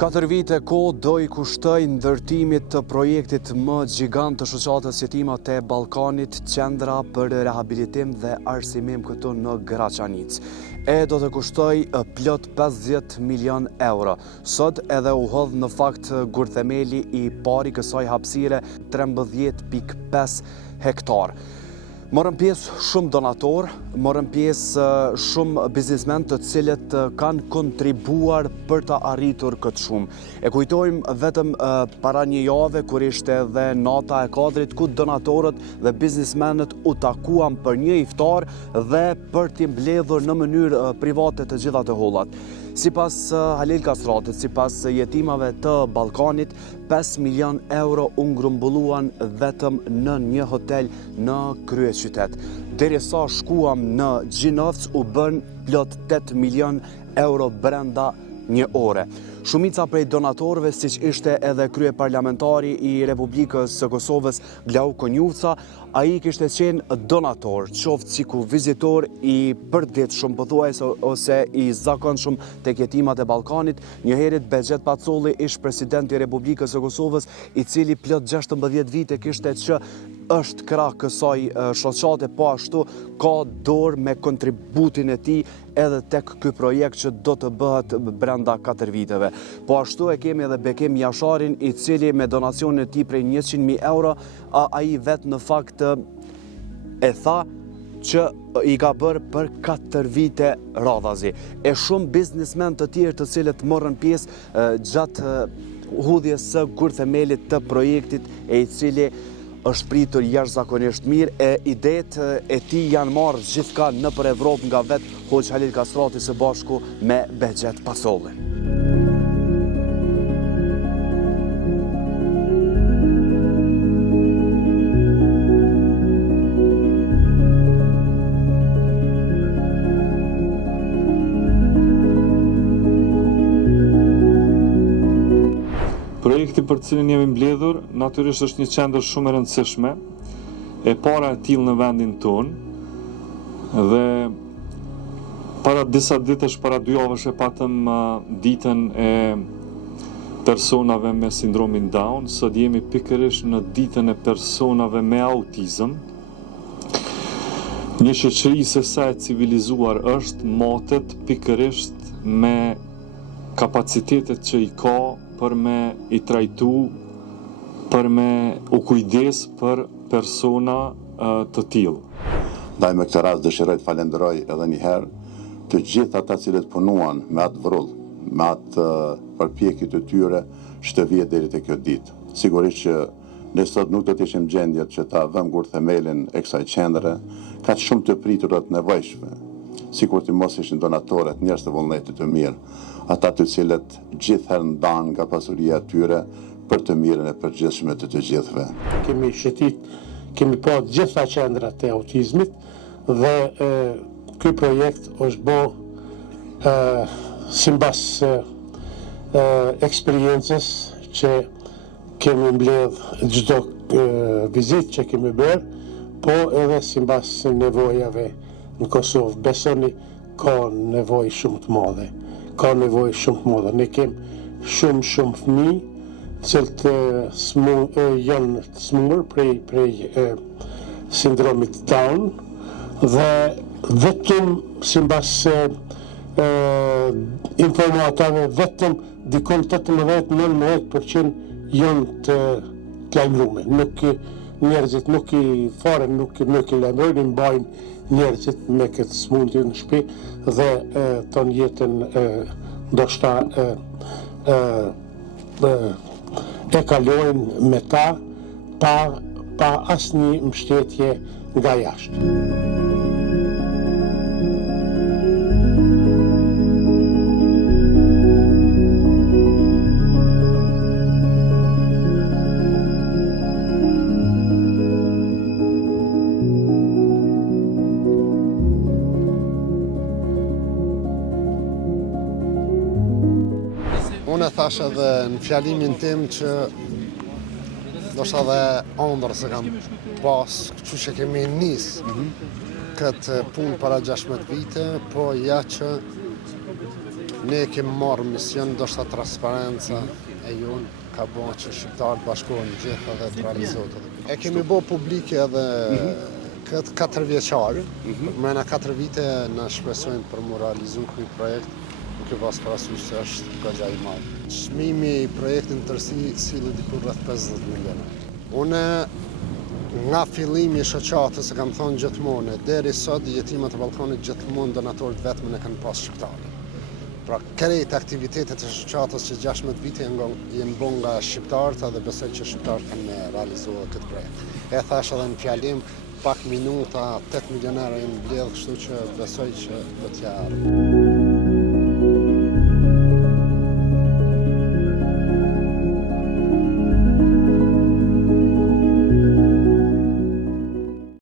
Katër vite kohë do i kushtoj ndërtimit të projektit më gjigant të shoqatës jetima të Ballkanit, qendra për rehabilitim dhe arsimim këtu në Graçanic. Do të kushtoj plot 50 milion euro. Sot edhe u hodh në fakt gurthemeli i pari kësaj hapësire 13.5 hektar. Morën pjesë shumë donator, morën pjesë shumë biznismen të cilët kanë kontribuar për të arritur këtë shumë. E kujtojmë vetëm para një jave kur ishte edhe nata e kadrit ku donatorët dhe biznismenët u takuan për një iftar dhe për t'i mbledhur në mënyrë private të gjitha të hollat. Sipas Halil Kastratit, sipas jetimave të Ballkanit, 5 milion euro u ngrumbulluan vetëm në një hotel në kryeqytet. Derisa shkuam në Gjinovc u bën plot 8 milion euro brenda një ore. Shumica prej donatorëve, siç ishte edhe kryeparlamentari i Republikës së Kosovës Glauko Njuca, ai kishte qenë donator, qoftë siku vizitor i përditshëm pothuajse ose i zakonshëm tek jetimat e Ballkanit. Njëherët Behxhet Pacolli, ish presidenti i Republikës së Kosovës, i cili plot 16 vite kishte që është krah kësaj shoqate, po ashtu ka dorë me kontributin e tij edhe tek ky projekt që do të bëhet brenda 4 viteve. Po ashtu e kemi edhe Bekim Jasharin, i cili me donacionin e tij prej 100.000 euro, ai vetë në fakt e tha që i ka bërë për 4 vite radhazi. E shumë biznismen të tjerë të cilët morën pjesë gjatë hudhjes së gurthemelit të projektit, e i cili është pritur jashtëzakonisht mirë, e idetë e tij janë marrë gjithka nëpër Evropë nga vetë Hoxh Halil Kastrati së bashku me Behxhet Pacolli. Projekti për cilin jemi mbledhur, natyrisht është një qendër shumë e rëndësishme, e para e tillë në vendin tonë, dhe para disa ditësh, para 2 javësh e patëm ditën e personave me sindromin Down. Sot jemi pikërisht në ditën e personave me autizëm. Një shoqëri se sa e civilizuar është, matet pikërisht me kapacitetet që i ka për me i trajtu, për me u kujdes për persona të tillë. Ndaj me këtë rast dëshiroj të falenderoj edhe një herë të gjithë ata cilët punuan me atë vrull, me atë përpjekje të tyre që të vihet deri te kjo ditë. Sigurisht që ne sot nuk do të ishim gjendje që ta vëmë gurthemelin e kësaj qendre, ka shumë të pritur të nevojshme, sikur të mos ishin donatorët, njerëz të vullnetit të mirë, ata të cilët gjithherë ndan nga pasuria e tyre për të mirën e përgjithshme të të gjithëve. Kemi shëtit, kemi pa gjitha qendrat e autizmit dhe ky projekt është bo simbas eksperiencës që kemi mbledh çdo vizit që kemi bërë, po edhe simbas nevojave në Kosovë. Besoni, ka nevojë shumë të madhe. Ne kemi shumë fëmijë cilët janë të smur prej sindromit Down, dhe vetëm simbas informatave vetëm dikon 18-19% janë të lajmëruar. Njerëzit nuk i lajmërojnë, mbajnë njerëzit me këtë smundje në shtëpi dhe ton jetën ndoshta e kalojnë me ta pa asnjë mbështetje nga jashtë. thash edhe në fjalimin tim që do shta dhe ondër se kam pas, që kemi nisë këtë punë para 16 vite, po ja që ne kemi marrë mision, do shta transparenca e jonë ka bo që shqiptarët bashkohen gjithë edhe të realizohet. E kemi bo publike edhe këtë 4 vjeqarë, mëna 4 vite në shpresojnë për mu realizu këj projekt, nuk e pas parasysh se është goxha i madh. Çmimi i projektit në tërësi sillet diku rreth 50 milionë. Unë nga fillimi i shoqatës, e kam thonë gjithmonë, deri sot jetimat e Ballkanit gjithmonë donatorët vetëm e kanë pas shqiptarë. Pra krejt aktivitetet e shoqatës që 16 vite jenë bon nga shqiptarët dhe besoj që shqiptarët kanë realizuar këtë projekt. E thash edhe në fjalim, pak minuta 8 milionarë jenë mbledh, kështu që besoj që do t'ja